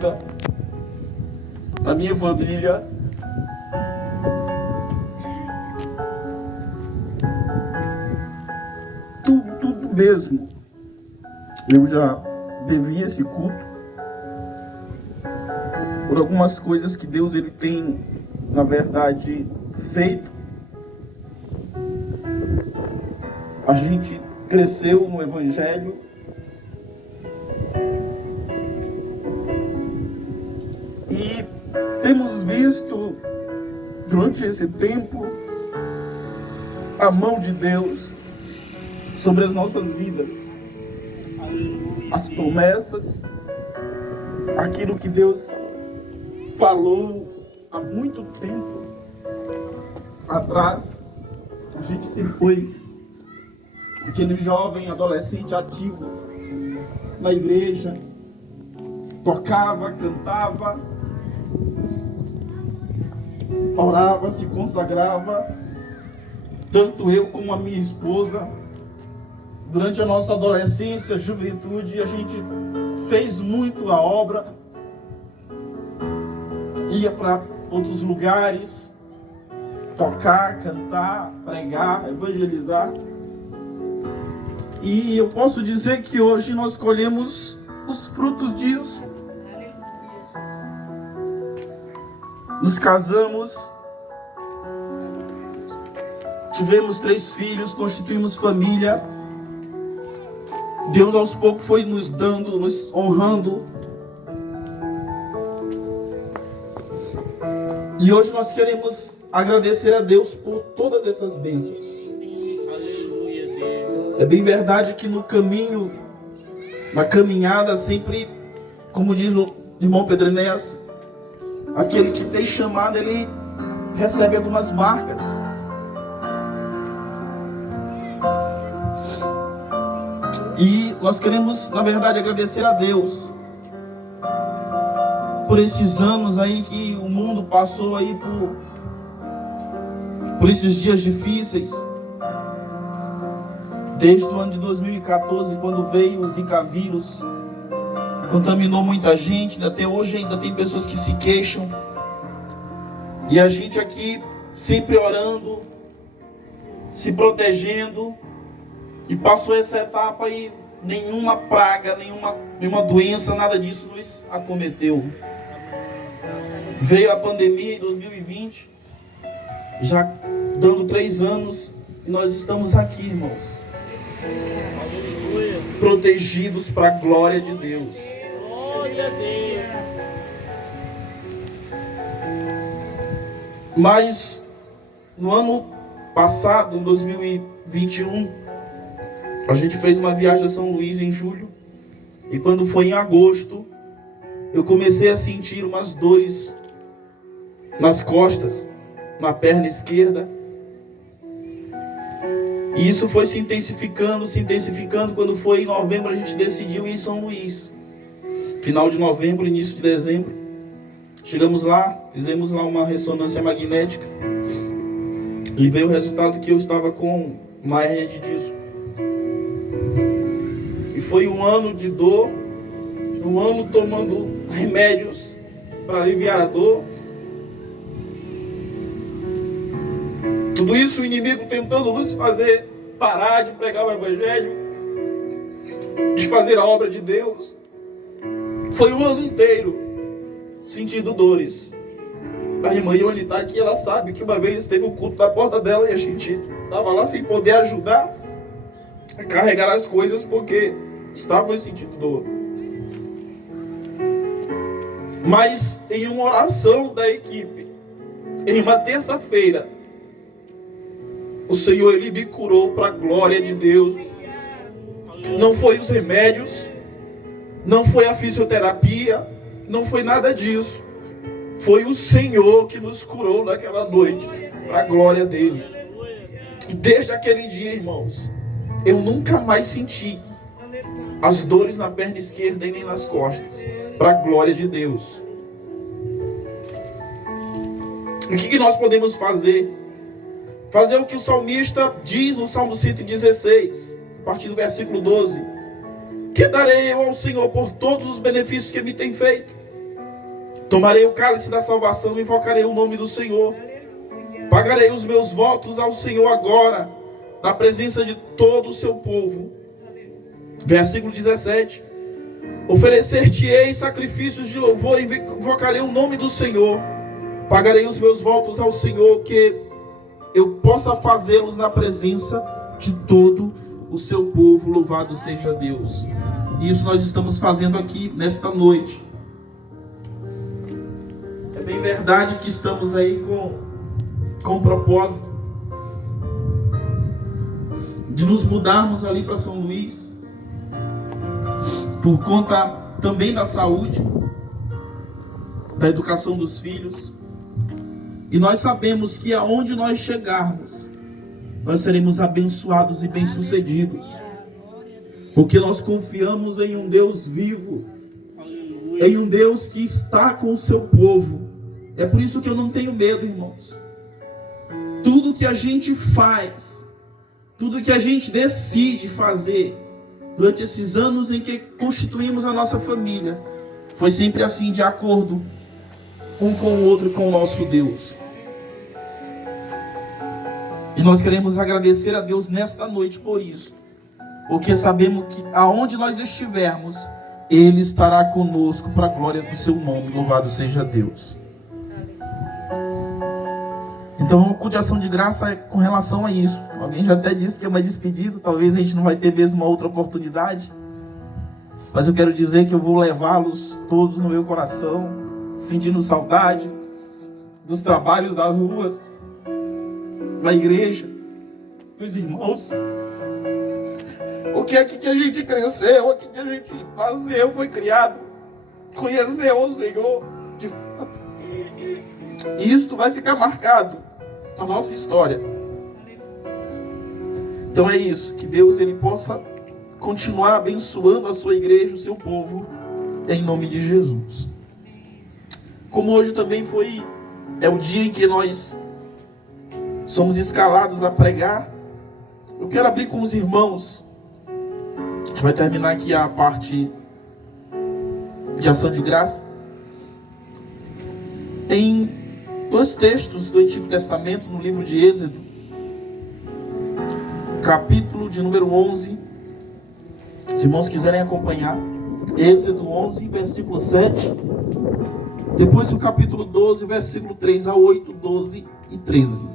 vida, da minha família. Tudo mesmo. Eu já devi esse culto por algumas coisas que Deus ele tem, na verdade, feito. A gente cresceu no Evangelho. E temos visto, durante esse tempo, a mão de Deus sobre as nossas vidas. As promessas, aquilo que Deus falou há muito tempo atrás. A gente sempre foi aquele jovem, adolescente ativo na igreja, tocava, cantava, orava, se consagrava, tanto eu como a minha esposa. Durante a nossa adolescência, juventude, a gente fez muito a obra, ia para outros lugares, tocar, cantar, pregar, evangelizar. E eu posso dizer que hoje nós colhemos os frutos disso. Nos casamos, tivemos 3 filhos, constituímos família. Deus aos poucos foi nos dando, nos honrando. E hoje nós queremos agradecer a Deus por todas essas bênçãos. É bem verdade que no caminho, na caminhada, sempre, como diz o irmão Pedro Enéas, aquele que tem chamado, ele recebe algumas marcas. E nós queremos, na verdade, agradecer a Deus por esses anos aí que o mundo passou aí por esses dias difíceis. Desde o ano de 2014, quando veio o Zika vírus, contaminou muita gente. Até hoje ainda tem pessoas que se queixam. E a gente aqui sempre orando, se protegendo. E passou essa etapa e nenhuma praga, nenhuma doença, nada disso nos acometeu. Veio a pandemia em 2020, já dando 3 anos, e nós estamos aqui, irmãos, protegidos para a glória de Deus. Glória a Deus. Mas no ano passado, em 2021, a gente fez uma viagem a São Luís em julho. E quando foi em agosto, eu comecei a sentir umas dores nas costas, na perna esquerda. E isso foi se intensificando. Quando foi em novembro, a gente decidiu ir em São Luís. Final de novembro, início de dezembro. Chegamos lá, fizemos lá uma ressonância magnética. E veio o resultado que eu estava com uma hérnia de disco. E foi um ano de dor, um ano tomando remédios para aliviar a dor. Tudo isso o inimigo tentando nos fazer parar de pregar o Evangelho, de fazer a obra de Deus. Foi um ano inteiro sentindo dores. A irmã Ione está aqui, ela sabe que uma vez teve um culto na porta dela e a gente estava lá sem poder ajudar a carregar as coisas porque estavam sentindo dor. Mas em uma oração da equipe, em uma terça-feira, o Senhor ele me curou para a glória de Deus. Não foi os remédios, não foi a fisioterapia, não foi nada disso. Foi o Senhor que nos curou naquela noite, para a glória dele. E desde aquele dia, irmãos, eu nunca mais senti as dores na perna esquerda e nem nas costas, para a glória de Deus. O que nós podemos fazer? Fazer o que o salmista diz no Salmo 116, a partir do versículo 12. Que darei eu ao Senhor por todos os benefícios que me tem feito? Tomarei o cálice da salvação e invocarei o nome do Senhor. Pagarei os meus votos ao Senhor agora, na presença de todo o seu povo. Versículo 17. Oferecer-te-ei sacrifícios de louvor e invocarei o nome do Senhor. Pagarei os meus votos ao Senhor, que eu possa fazê-los na presença de todo o seu povo. Louvado seja Deus. E isso nós estamos fazendo aqui nesta noite. É bem verdade que estamos aí com o propósito de nos mudarmos ali para São Luís, por conta também da saúde, da educação dos filhos. E nós sabemos que aonde nós chegarmos, nós seremos abençoados e bem-sucedidos, porque nós confiamos em um Deus vivo, em um Deus que está com o seu povo. É por isso que eu não tenho medo, irmãos. Tudo que a gente faz, tudo que a gente decide fazer durante esses anos em que constituímos a nossa família, foi sempre assim, de acordo um com o outro e com o nosso Deus. E nós queremos agradecer a Deus nesta noite por isso, porque sabemos que aonde nós estivermos, Ele estará conosco para a glória do seu nome. Louvado seja Deus. Então, o culto de ação de graça é com relação a isso. Alguém já até disse que é uma despedida, talvez a gente não vai ter mesmo uma outra oportunidade, mas eu quero dizer que eu vou levá-los todos no meu coração, sentindo saudade dos trabalhos das ruas, da igreja, dos irmãos. O que é que a gente cresceu, o que a gente nasceu, foi criado, conheceu o Senhor de fato. E isso vai ficar marcado na nossa história. Então é isso, que Deus ele possa continuar abençoando a sua igreja, o seu povo, em nome de Jesus. Como hoje também é o dia em que nós somos escalados a pregar, eu quero abrir com os irmãos. A gente vai terminar aqui a parte de ação de graça em 2 textos do Antigo Testamento, no livro de Êxodo, capítulo de número 11. Se os irmãos quiserem acompanhar, Êxodo 11, versículo 7. Depois o capítulo 12, versículo 3 a 8, 12 e 13.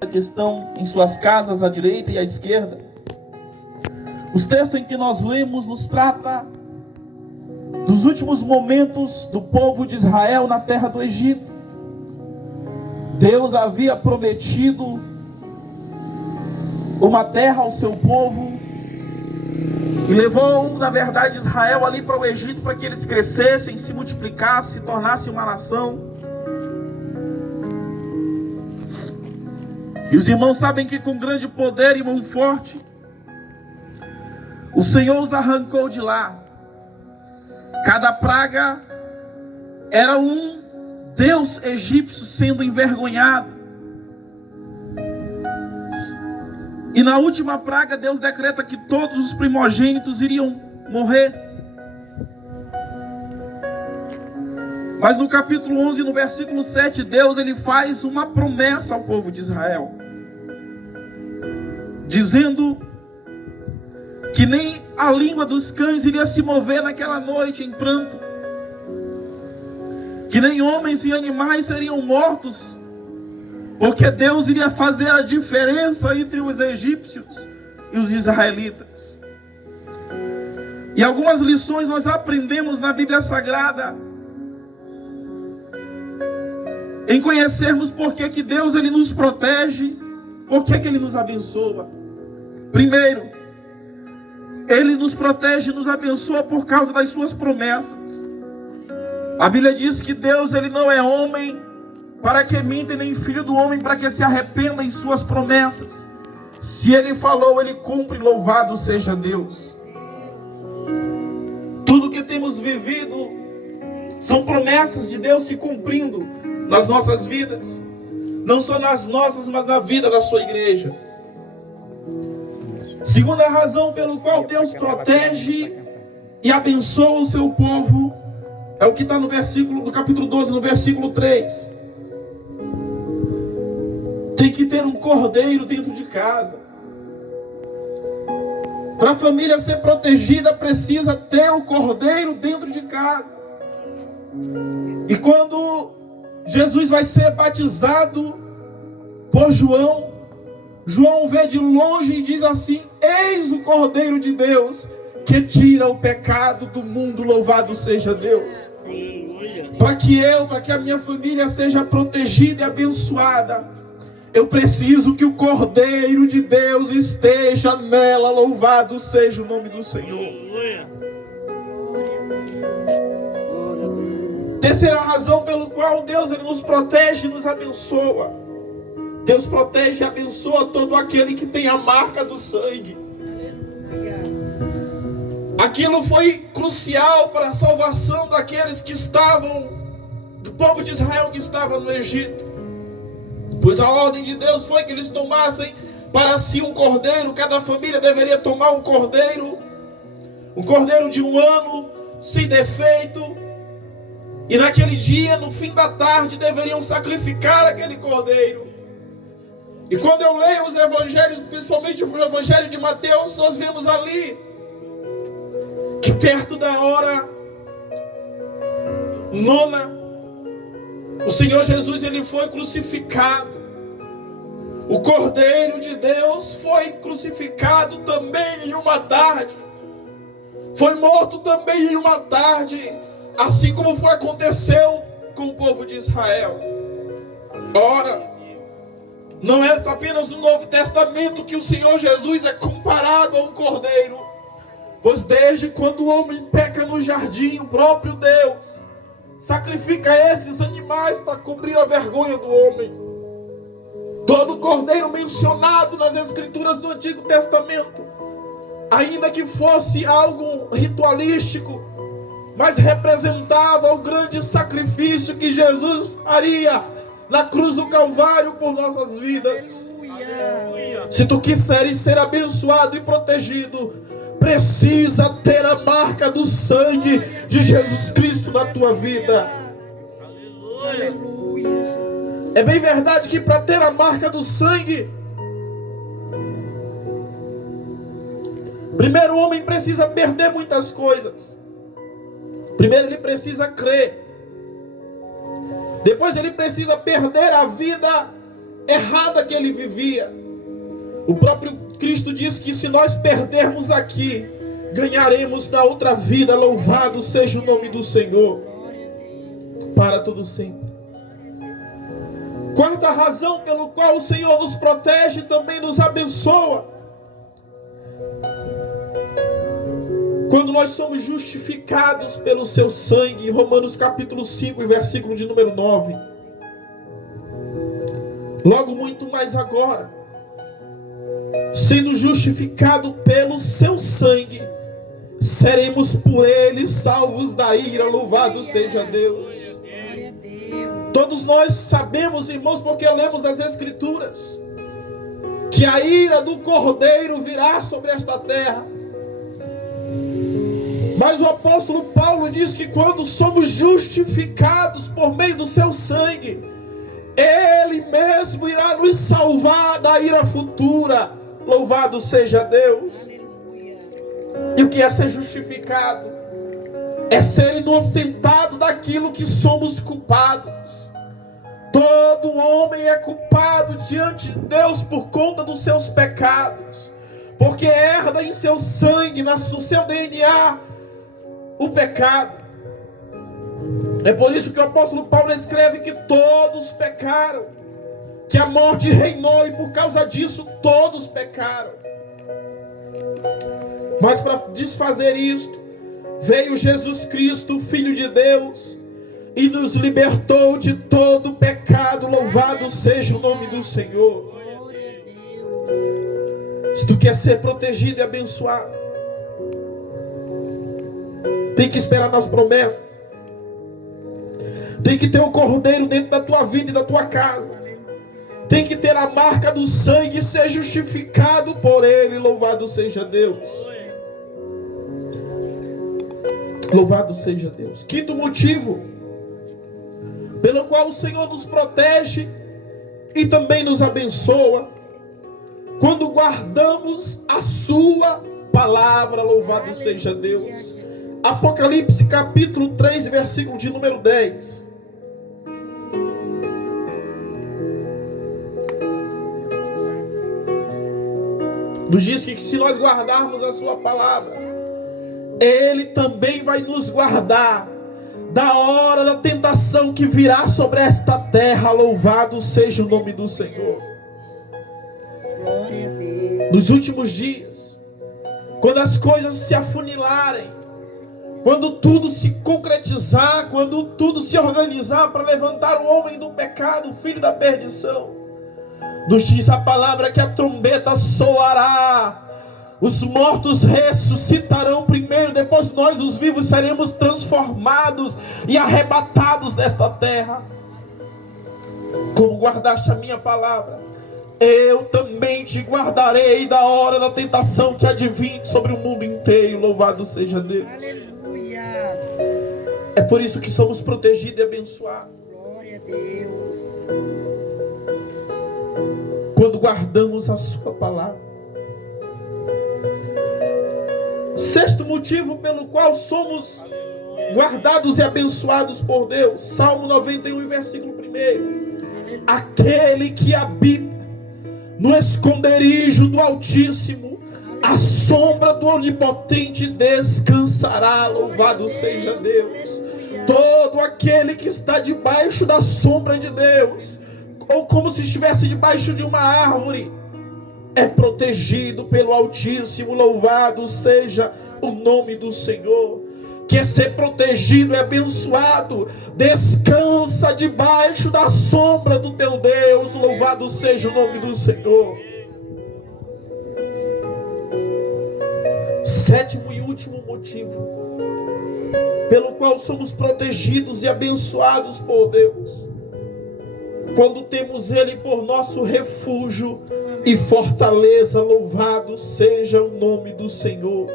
A questão em suas casas, à direita e à esquerda. Os textos em que nós lemos nos trata dos últimos momentos do povo de Israel na terra do Egito. Deus havia prometido uma terra ao seu povo e levou, na verdade, Israel ali para o Egito para que eles crescessem, se multiplicassem, se tornassem uma nação. E os irmãos sabem que com grande poder e mão forte, o Senhor os arrancou de lá. Cada praga era um deus egípcio sendo envergonhado. E na última praga, Deus decreta que todos os primogênitos iriam morrer. Mas no capítulo 11, no versículo 7, Deus ele faz uma promessa ao povo de Israel, dizendo que nem a língua dos cães iria se mover naquela noite em pranto, que nem homens e animais seriam mortos, porque Deus iria fazer a diferença entre os egípcios e os israelitas. E algumas lições nós aprendemos na Bíblia Sagrada, em conhecermos por que Deus ele nos protege, por que ele nos abençoa. Primeiro, Ele nos protege e nos abençoa por causa das suas promessas. A Bíblia diz que Deus ele não é homem para que minta, nem filho do homem para que se arrependa em suas promessas. Se Ele falou, Ele cumpre, louvado seja Deus. Tudo que temos vivido são promessas de Deus se cumprindo nas nossas vidas, não só nas nossas, mas na vida da sua igreja. Segunda razão pelo qual Deus protege e abençoa o seu povo É o que está no capítulo 12, no versículo 3. Tem que ter um cordeiro dentro de casa. Para a família ser protegida, precisa ter o cordeiro dentro de casa. E quando Jesus vai ser batizado por João, João vê de longe e diz assim: eis o Cordeiro de Deus que tira o pecado do mundo, louvado seja Deus. Para que a minha família seja protegida e abençoada, eu preciso que o Cordeiro de Deus esteja nela, louvado seja o nome do Senhor. Terceira razão pelo qual Deus ele nos protege e nos abençoa. Deus protege e abençoa todo aquele que tem a marca do sangue. Aquilo foi crucial para a salvação daqueles que estavam, do povo de Israel que estava no Egito. Pois a ordem de Deus foi que eles tomassem para si um cordeiro. Cada família deveria tomar um cordeiro de 1 ano, sem defeito. E naquele dia, no fim da tarde, deveriam sacrificar aquele cordeiro. E quando eu leio os evangelhos, principalmente o evangelho de Mateus, nós vemos ali que perto da hora 9, o Senhor Jesus ele foi crucificado. O Cordeiro de Deus foi crucificado também em uma tarde. Foi morto também em uma tarde, assim como aconteceu com o povo de Israel. Ora, não é apenas no Novo Testamento que o Senhor Jesus é comparado a um cordeiro, pois desde quando o homem peca no jardim, o próprio Deus sacrifica esses animais para cobrir a vergonha do homem. Todo cordeiro mencionado nas Escrituras do Antigo Testamento, ainda que fosse algo ritualístico, mas representava o grande sacrifício que Jesus faria na cruz do Calvário por nossas vidas. Aleluia. Se tu quiseres ser abençoado e protegido, precisa ter a marca do sangue de Jesus Cristo na tua vida. Aleluia. É bem verdade que para ter a marca do sangue, primeiro o homem precisa perder muitas coisas. Primeiro ele precisa crer. Depois ele precisa perder a vida errada que ele vivia. O próprio Cristo diz que se nós perdermos aqui, ganharemos na outra vida. Louvado seja o nome do Senhor para todo sempre. Quarta razão pelo qual o Senhor nos protege e também nos abençoa: quando nós somos justificados pelo seu sangue. Romanos capítulo 5 e versículo de número 9. Logo muito mais agora, sendo justificado pelo seu sangue, seremos por ele salvos da ira. Louvado seja Deus. Todos nós sabemos, irmãos, porque lemos as Escrituras, que a ira do Cordeiro virá sobre esta terra. Mas o apóstolo Paulo diz que quando somos justificados por meio do seu sangue, ele mesmo irá nos salvar da ira futura. Louvado seja Deus. E o que é ser justificado? É ser inocentado daquilo que somos culpados. Todo homem é culpado diante de Deus por conta dos seus pecados, porque herda em seu sangue, no seu DNA, o pecado. É por isso que o apóstolo Paulo escreve que todos pecaram, que a morte reinou e por causa disso todos pecaram. Mas para desfazer isto, veio Jesus Cristo, Filho de Deus, e nos libertou de todo pecado. Louvado seja o nome do Senhor. Se tu quer ser protegido e abençoado, tem que esperar nas promessas. Tem que ter o Cordeiro dentro da tua vida e da tua casa. Tem que ter a marca do sangue e ser justificado por ele. Louvado seja Deus. Louvado seja Deus. Quinto motivo pelo qual o Senhor nos protege e também nos abençoa, quando guardamos a sua palavra. Louvado seja Deus. Apocalipse capítulo 3, versículo de número 10. Nos diz que se nós guardarmos a sua palavra, Ele também vai nos guardar da hora da tentação que virá sobre esta terra. Louvado seja o nome do Senhor. Glória a Deus. Nos últimos dias, quando as coisas se afunilarem, quando tudo se concretizar, quando tudo se organizar para levantar o homem do pecado, o filho da perdição, nos diz a palavra que a trombeta soará, os mortos ressuscitarão primeiro, depois nós, os vivos, seremos transformados e arrebatados desta terra. Como guardaste a minha palavra, eu também te guardarei da hora da tentação que advém sobre o mundo inteiro. Louvado seja Deus. Aleluia. É por isso que somos protegidos e abençoados, Glória a Deus. quando guardamos a sua palavra. Sexto motivo pelo qual somos guardados e abençoados por Deus, Salmo 91, versículo 1. Aquele que habita no esconderijo do Altíssimo, a sombra do Onipotente descansará. Louvado seja Deus. Todo aquele que está debaixo da sombra de Deus, ou como se estivesse debaixo de uma árvore, é protegido pelo Altíssimo. Louvado seja o nome do Senhor. Quer ser protegido e abençoado? Descansa debaixo da sombra do teu Deus. Louvado seja o nome do Senhor. Sétimo e último motivo pelo qual somos protegidos e abençoados por Deus, quando temos Ele por nosso refúgio e fortaleza. Louvado seja o nome do Senhor.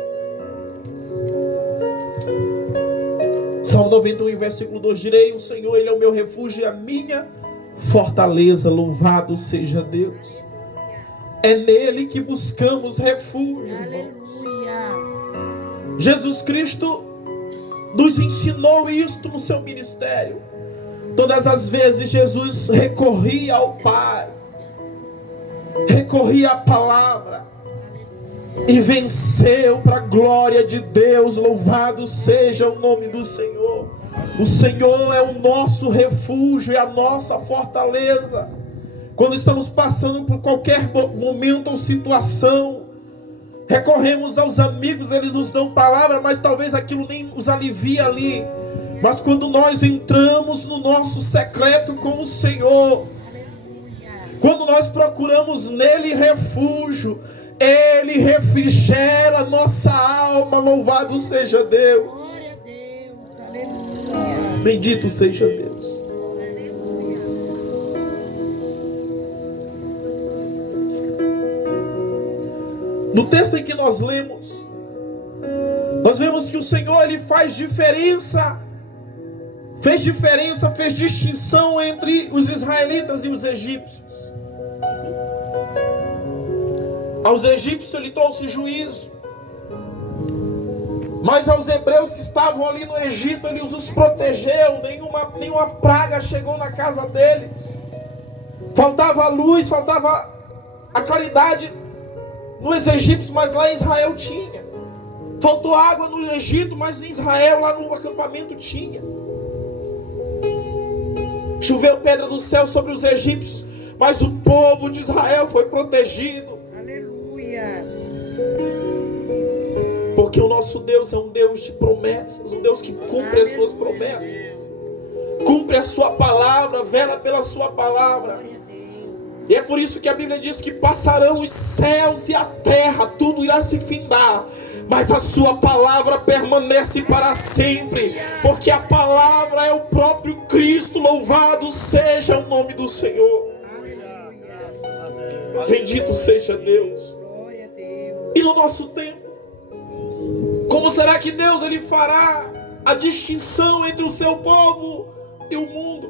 Salmo 91, versículo 2. Direi: o Senhor, Ele é o meu refúgio e a minha fortaleza. Louvado seja Deus. É nele que buscamos refúgio, irmãos. Aleluia. Jesus Cristo nos ensinou isto no seu ministério. Todas as vezes Jesus recorria ao Pai, recorria à palavra e venceu para a glória de Deus. Louvado seja o nome do Senhor. O Senhor é o nosso refúgio e a nossa fortaleza. Quando estamos passando por qualquer momento ou situação, recorremos aos amigos, eles nos dão palavra, mas talvez aquilo nem os alivia ali. Mas quando nós entramos no nosso secreto com o Senhor, quando nós procuramos nele refúgio, Ele refrigera nossa alma. Louvado seja Deus. Glória a Deus. Aleluia. Bendito seja Deus. Aleluia. No texto em que nós lemos, nós vemos que o Senhor, Ele faz diferença, fez distinção entre os israelitas e os egípcios. Aos egípcios Ele trouxe juízo, mas aos hebreus que estavam ali no Egito, Ele os protegeu. Nenhuma praga chegou na casa deles. Faltava luz, faltava a claridade nos egípcios, mas lá em Israel tinha. Faltou água no Egito, mas em Israel, lá no acampamento, tinha. Choveu pedra do céu sobre os egípcios, mas o povo de Israel foi protegido. Aleluia. Porque o nosso Deus é um Deus de promessas, um Deus que cumpre as suas promessas, cumpre a sua palavra, vela pela sua palavra. Glória a Deus. E é por isso que a Bíblia diz que passarão os céus e a terra, tudo irá se findar, mas a sua palavra permanece para sempre, porque a palavra é o próprio Cristo. Louvado seja o nome do Senhor. Aleluia. Bendito seja Deus. Glória a Deus. E no nosso tempo, como será que Deus Ele fará a distinção entre o seu povo e o mundo.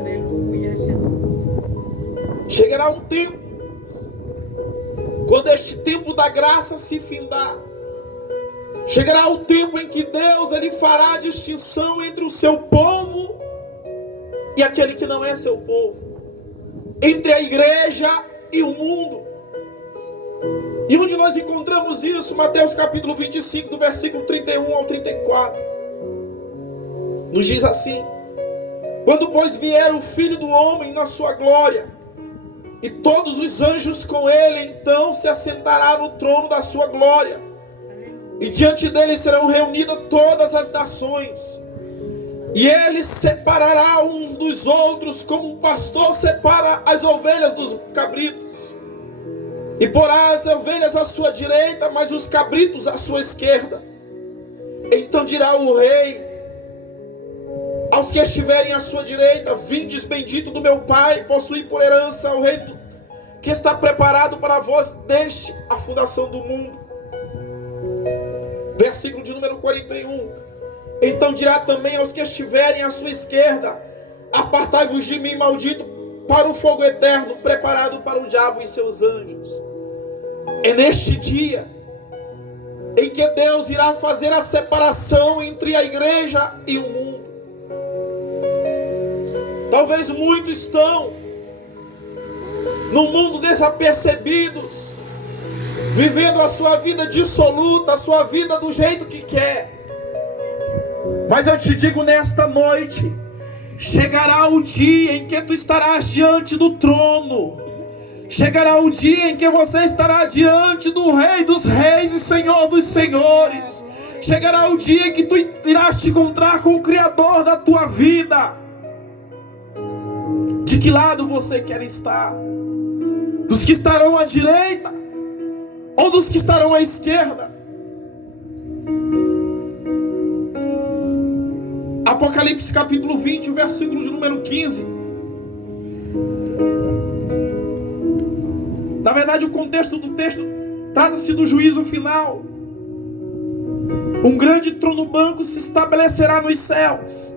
Aleluia, Jesus. Chegará um tempo, quando este tempo da graça se findar, chegará o tempo em que Deus ele fará a distinção entre o seu povo e aquele que não é seu povo, entre a igreja e o mundo. E onde nós encontramos isso? Mateus capítulo 25, do versículo 31 ao 34. Nos diz assim: quando pois vier o Filho do Homem na sua glória, e todos os anjos com ele, então se assentará no trono da sua glória, e diante dele serão reunidas todas as nações, e ele separará uns dos outros, como um pastor separa as ovelhas dos cabritos, e porá as ovelhas à sua direita, mas os cabritos à sua esquerda. Então dirá o rei aos que estiverem à sua direita: vindes bendito do meu Pai, possuí por herança o reino que está preparado para vós desde a fundação do mundo. Versículo de número 41. Então dirá também aos que estiverem à sua esquerda: apartai-vos de mim, maldito, para o fogo eterno, preparado para o diabo e seus anjos. É neste dia em que Deus irá fazer a separação entre a igreja e o mundo. Talvez muitos estão no mundo desapercebidos, vivendo a sua vida dissoluta, a sua vida do jeito que quer. Mas eu te digo nesta noite, chegará o dia em que tu estarás diante do trono. Chegará o dia em que você estará diante do Rei dos Reis e Senhor dos Senhores. Chegará o dia em que tu irás te encontrar com o Criador da tua vida. De que lado você quer estar? Dos que estarão à direita ou dos que estarão à esquerda? Apocalipse capítulo 20, versículo de número 15. Na verdade, o contexto do texto trata-se do juízo final. Um grande trono branco se estabelecerá nos céus,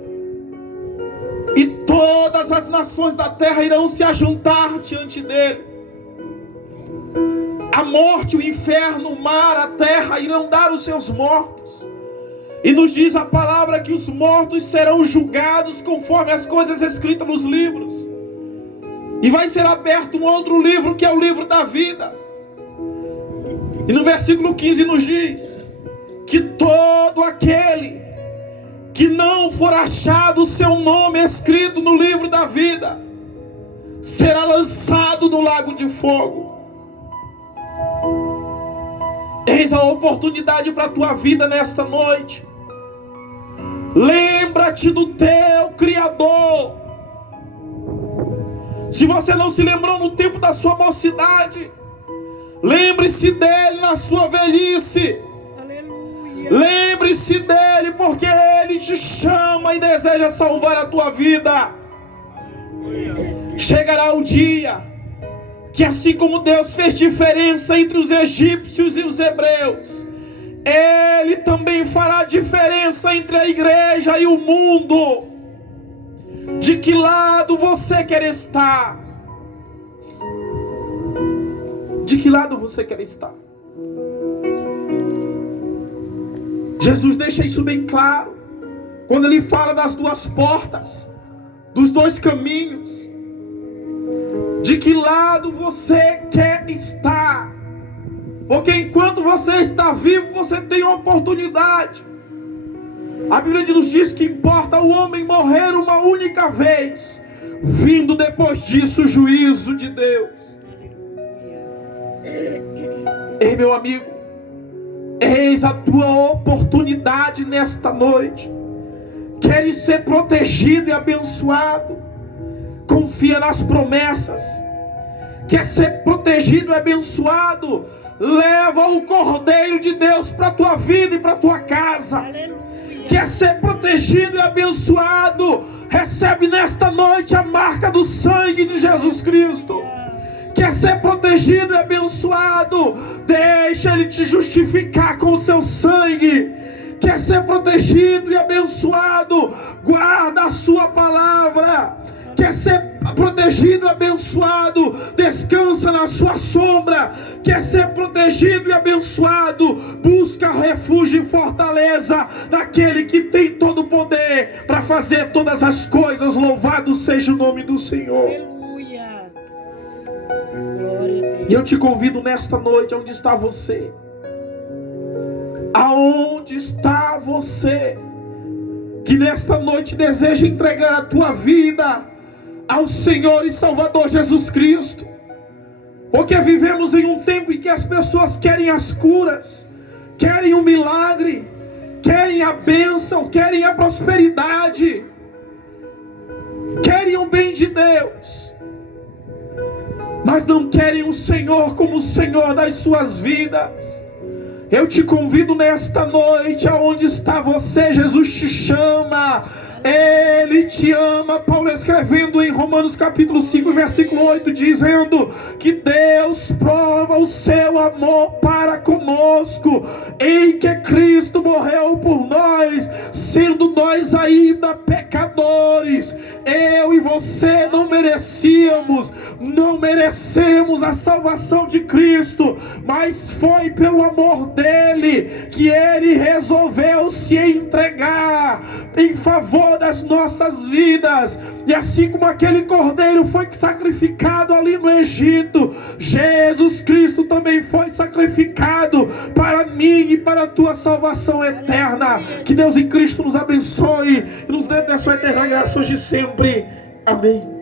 e todas as nações da terra irão se ajuntar diante dele. A morte, o inferno, o mar, a terra irão dar os seus mortos. E nos diz a palavra que os mortos serão julgados conforme as coisas escritas nos livros. E vai ser aberto um outro livro, que é o livro da vida. E no versículo 15 nos diz que todo aquele que não for achado o seu nome escrito no livro da vida será lançado no lago de fogo. Eis a oportunidade para a tua vida nesta noite. Lembra-te do teu Criador. Se você não se lembrou no tempo da sua mocidade, lembre-se dele na sua velhice. Aleluia. Lembre-se dele, porque ele te chama e deseja salvar a tua vida. Chegará o dia que, assim como Deus fez diferença entre os egípcios e os hebreus, ele também fará diferença entre a igreja e o mundo. De que lado você quer estar? De que lado você quer estar? Jesus deixa isso bem claro quando ele fala das duas portas, dos dois caminhos. De que lado você quer estar? Porque enquanto você está vivo, você tem uma oportunidade. A Bíblia nos diz que importa o homem morrer uma única vez, vindo depois disso o juízo de Deus. Ei, meu amigo, eis a tua oportunidade nesta noite. Queres ser protegido e abençoado? Confia nas promessas. Quer ser protegido e abençoado? Leva o Cordeiro de Deus para a tua vida e para a tua casa. Aleluia. Quer ser protegido e abençoado? Recebe nesta noite a marca do sangue de Jesus Cristo. Quer ser protegido e abençoado? Deixa Ele te justificar com o seu sangue. Quer ser protegido e abençoado? Guarda a sua palavra. Quer ser protegido e abençoado? Descansa na sua sombra. Quer ser protegido e abençoado? Busca refúgio e fortaleza naquele que tem todo o poder para fazer todas as coisas. Louvado seja o nome do Senhor. Aleluia. Glória a Deus. E eu te convido nesta noite, onde está você? Aonde está você? Que nesta noite deseja entregar a tua vida ao Senhor e Salvador Jesus Cristo. Porque vivemos em um tempo em que as pessoas querem as curas, querem o milagre, querem a bênção, querem a prosperidade, querem o bem de Deus, mas não querem o Senhor como o Senhor das suas vidas. Eu te convido nesta noite, aonde está você, Jesus te chama, Ele te ama. Paulo escrevendo em Romanos capítulo 5, versículo 8, dizendo que Deus prova o seu amor para conosco, em que Cristo morreu por nós, sendo nós ainda pecadores. Eu e você não merecemos a salvação de Cristo, mas foi pelo amor dele que ele resolveu se entregar em favor das nossas vidas. E assim como aquele cordeiro foi sacrificado ali no Egito, Jesus Cristo também foi sacrificado para mim e para a tua salvação eterna. Que Deus em Cristo nos abençoe e nos dê dessa eterna graça hoje e sempre. Amém.